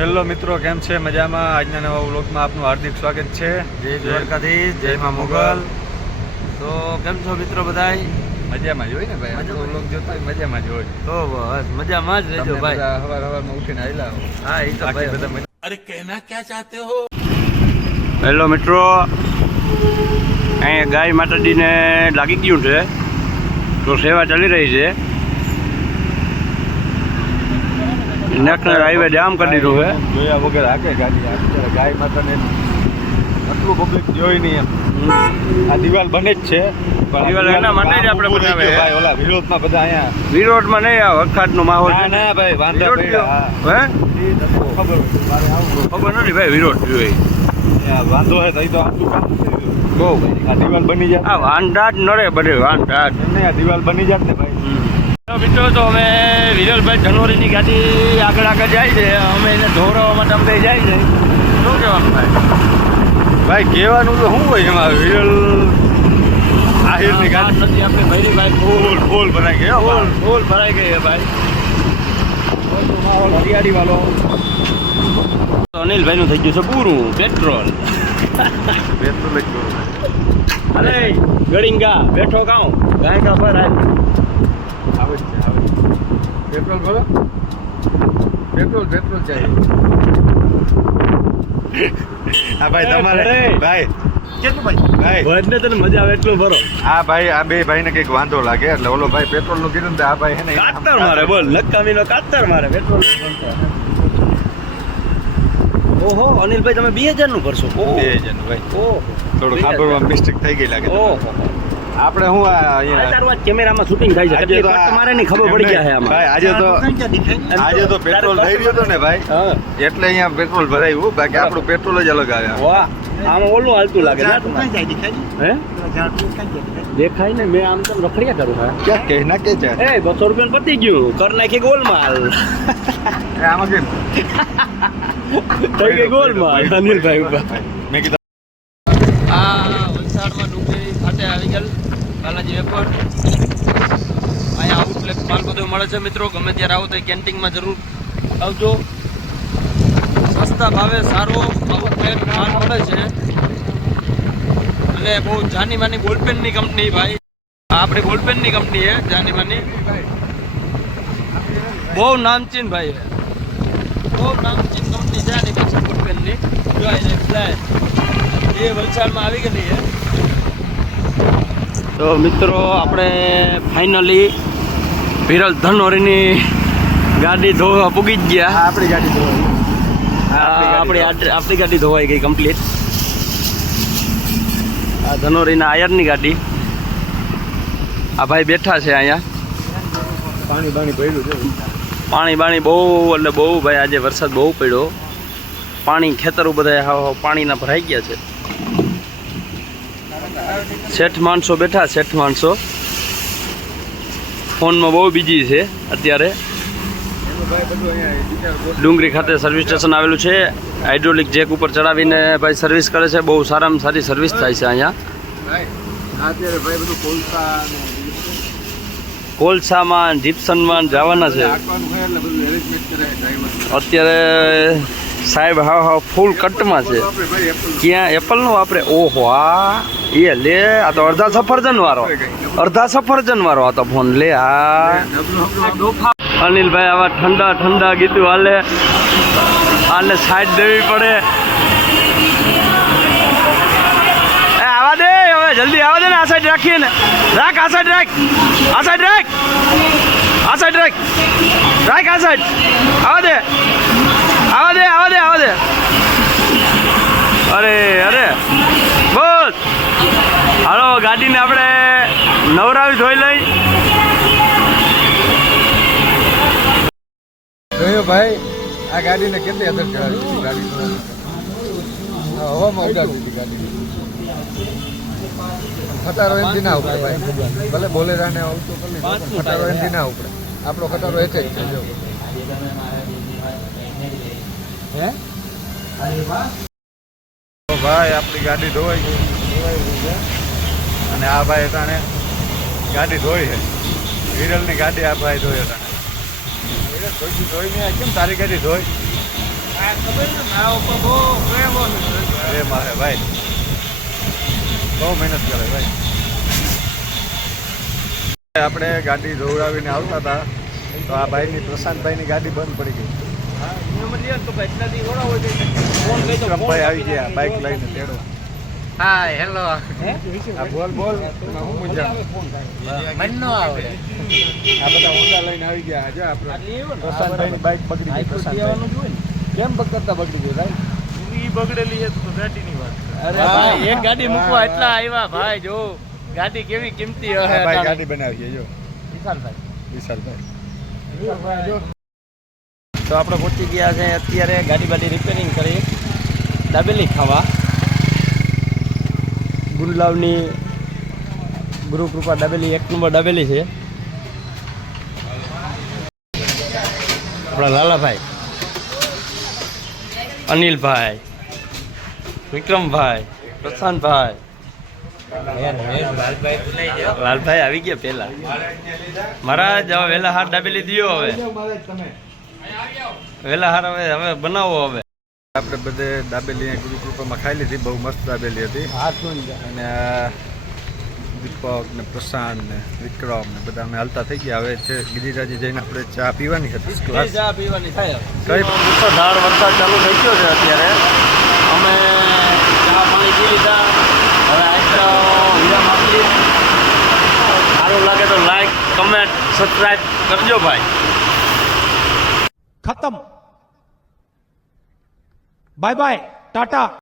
Hello મિત્રો કેમ છે? મજામાં? આજના નવા વ્લોગમાં આપનું હાર્દિક સ્વાગત છે. જય દ્વારકાધીશ જયમાં મુગલ. તો કેમ છો મિત્રો બધા મજામાં જ હોય ને ભાઈ? આપણો વ્લોગ જોતો હોય મજામાં જ તો બસ મજામાં જ રહેજો ભાઈ. હવાર હવારમાં ઉઠીને આવેલા હા. એ ભાઈ બધા ક્યાં હેલો મિત્રો. અહીંયા ગાય માતાજીને લાગી ગયું છે. તો સેવા ચાલી રહી છે. નેશનલ હાઈવે જામ કરી દીધું છે. જોયા વગર હાકે ગાડી. આ ગાય માતાને આટલું પબ્લિક જોઈ નહીં એમ. આ દિવાલ બને જ છે. આ દિવાલ એના માટે જ આપણે બનાવે ભાઈ ઓલા વિરોધમાં બધા અહીંયા. વિરોધમાં નહીં આવે વખતનો માહોલ ના ના ભાઈ વાંધા. હા. હે? ખબર મારે ખબર નથી ભાઈ વિરોધ થયો વાંધો હોય તો આટલું કામ બહુ આ દિવાલ બની જાય આ વાંધા જ નડે બધે વાંધા જ. નહીં, આ દિવાલ બની જાત ને ભાઈ. મિત્રો તો અમે વિરલભાઈ ધનોરીની ગાડી આગળ આગળ જાય છે. અમે એને ધોરવા માટે અમે જાય છે શું કહેવાનું ભાઈ? ભાઈ કહેવાનું તો શું હોય એમાં? વિરલ આહિરની ગાડી. નથી આપણે ભૈરી ભાઈ ફૂલ ફૂલ ભરાઈ ગયો ફૂલ ફૂલ ભરાઈ ગઈ ભાઈ. હરિયાળી વાળો અનિલભાઈનું અનિલભાઈ નું થઈ ગયું છે પૂરું. પેટ્રોલ. પેટ્રોલ જ અરે ગળિંગા. બેઠો કાઉ ગાય કા પર આવે જ છે આવે છે. પેટ્રોલ ભરો. પેટ્રોલ પેટ્રોલ ચાહીએ હા ભાઈ તમારે. ભાઈ. કેટલું ભાઈ? ભાઈ. વધને તને મજા આવે એટલું ભરો. આ ભાઈ આ બે ભાઈને કંઈક વાંધો લાગે એટલે ઓલો ભાઈ પેટ્રોલનું કીધું ને તો આ ભાઈ હે ને કાતર મારે બોલ નકામીનો કાતર મારે પેટ્રોલ ઓહો અનિલભાઈ તમે બે હજારનું ભરશો. બે જણ ભાઈ. ઓહો. થોડું ખાબરમાં મિસ્ટેક થઈ ગઈ લાગે ઓહો. આપણે હું આ અહીંયા કેમેરામાં શૂટિંગ થાય છે. આજે કેટલી તો તમારે ની ખબર પડી ગયા છે આમાં. ભાઈ આજે તો આજે તો પેટ્રોલ થઈ ગયો તો ને ભાઈ? હા. એટલે અહીંયા પેટ્રોલ ભરાયું બાકી આપણું પેટ્રોલ જ અલગ આવ્યા. વાહ આમાં ઓલું હાલતું લાગે? હે દેખાય ને મેં આમ તો રખડ્યા કરું હા? ક્યાં કે ના કે છે? એ બસો રૂપિયા પતી ગયું. કર નાખી ગોલમાલ. માલ આમાં કેમ? થઈ ગઈ ગોલમાલ અનિલભાઈ ઉપર. મેં કીધું આ વલસાડમાં ડુંગળી ખાતે આવી ગયેલ. બાલાજી વેપાર. અહીંયા આઉટલેટ માલ બધો મળે છે મિત્રો. ગમે ત્યારે આવો તો કેન્ટીનમાં જરૂર આવજો. સસ્તા ભાવે સારો આઉટલેટ માલ મળે છે. અને બહુ જાની માની બોલપેનની કંપની ભાઈ. આપણી બોલપેનની કંપની છે જાની માની બહુ નામચીન ભાઈ બહુ નામચીન કંપની છે આની પાછળ બોલપેનની. એ વલસાડમાં આવી ગયેલી છે. તો મિત્રો આપણે ફાઇનલી વિરલ ધનોરીની ગાડી ધોવા પૂગી જ ગયા. આપણી ગાડી ધોવાઈ. આ આપણી આપણી ગાડી ધોવાઈ ગઈ કમ્પ્લીટ આ ધનોરીના આયરની ગાડી. આ ભાઈ બેઠા છે અહીંયા. પાણી બાણી પડ્યું છે. પાણી બાણી બહુ એટલે બહુ ભાઈ આજે વરસાદ બહુ પડ્યો. પાણી ખેતરો બધા પાણીના ભરાઈ ગયા છે. શેઠ માણસો બેઠા, શેઠ માણસો ફોનમાં બહુ બીજી છે અત્યારે. ડુંગરી ખાતે સર્વિસ સ્ટેશન આવેલું છે હાઇડ્રોલિક જેક ઉપર ચડાવીને ભાઈ સર્વિસ કરે છે બહુ સારામાં સારી સર્વિસ થાય છે અહીંયા કોલસામાં, જીપ્સનમાં, જવાના છે. અત્યારે સાહેબ, હા હા ફૂલ કટમાં છે. ક્યાં એપલ નો વાપરે? ઓહો, આ, એ લે, આ તો અડધા સફરજન વાળો. અડધા સફરજન વાળો આ તો ફોન લે, આ. અનિલભાઈ, આવા ઠંડા ઠંડા ગીતું હાલે. આને સાઈડ દેવી પડે. એ, આવા દે, હવે જલ્દી આવા દે ને, આ સાઈડ રાખીએ ને. રાખ, આ સાઈડ રાખ. આ સાઈડ રાખ. આ સાઈડ રાખ. રાખ, આ સાઈડ આવા દે. અરે અરે બસ હાલો, ગાડીને આપણે નવરાવી ધોઈ લઈ. જોયો ભાઈ, આ ગાડીને કેટલી અસર કરાવી દીધી ગાડી હવામાં ઉડાવી દીધી ગાડી ખટારો એમથી ના ઉપડે ભાઈ. ભલે બોલેરાને આવતો કરી ખટારો એમથી ના ઉપડે. આપણો ખટારો એ છે હે? ભાઈ આપણી ગાડી ધોવાઈ ગઈ. ધોવાઈ ગઈ છે અને આ ભાઈ તાણે ગાડી ધોઈ છે. વિરલની ગાડી આ ભાઈ ધોઈ તાણે. ધોઈ આ કેમ તારી ગાડી ધોઈ? પ્રેમ ભાઈ બહુ મહેનત કરે ભાઈ. આપણે ગાડી દોડાવીને આવતા હતા તો આ ભાઈની પ્રશાંતભાઈની ગાડી બંધ પડી ગઈ. હા, ભાઈ એટલાથી ઓળા હોય તો ફોન કરી દો, ફોન વિક્રમભાઈ આવી ગયા બાઇક લઈને તેડો હાય હેલો હે? બોલ બોલ. હું મજા મન નો આવડે. આ બધા હોન્ડા લઈને આવી ગયા આજે આપણે. આટલી આવ્યો બાઇક બગડી ગઈ પ્રશાંતભાઈ. દેવાનું જોઈએ ને. કેમ બગડતા બગડી ગઈ ભાઈ? ઈ બગડેલી છે તો ગાડીની વાત અરે ભાઈ એક ગાડી મૂકવા એટલા આવ્યા ભાઈ જો. ગાડી કેવી કિંમતી હશે ભાઈ ગાડી બનાવી છે જો વિશાલભાઈ. વિશાલભાઈ તો આપણે પહોંચી ગયા છે. અત્યારે ગાડી બાડી રિપેરિંગ કરી. દાબેલી ખાવા. ગુંડલાવની ગુરુ કૃપા દાબેલી, એક નંબર દાબેલી છે. આપણા લાલાભાઈ. અનિલભાઈ. વિક્રમભાઈ. પ્રશાંતભાઈ. લાલભાઈ આવી ગયા પેલા મહારાજ, હવે વહેલા હાર દાબેલી દિયો હવે. વહેલા હાર હવે હવે બનાવો હવે. આપણે બધે દાબેલી ગુરુ કૃપામાં ખાઈ લીધી બહુ મસ્ત દાબેલી હતી. અને દીપક ને પ્રશાંત ને વિક્રમ ને બધા અમે હાલતા થઈ ગયા. હવે છે ગિરિરાજે જઈને આપણે ચા પીવાની હતી. ચા પીવાની થાય કઈ? મુસળધાર વરસાદ ચાલુ થઈ ગયો છે અત્યારે. અમે ચા પાણી પી લીધા. હવે વિરામ આપી સારું લાગે તો લાઈક કમેન્ટ સબસ્ક્રાઈબ કરજો ભાઈ. ఖతం. Bye bye tata.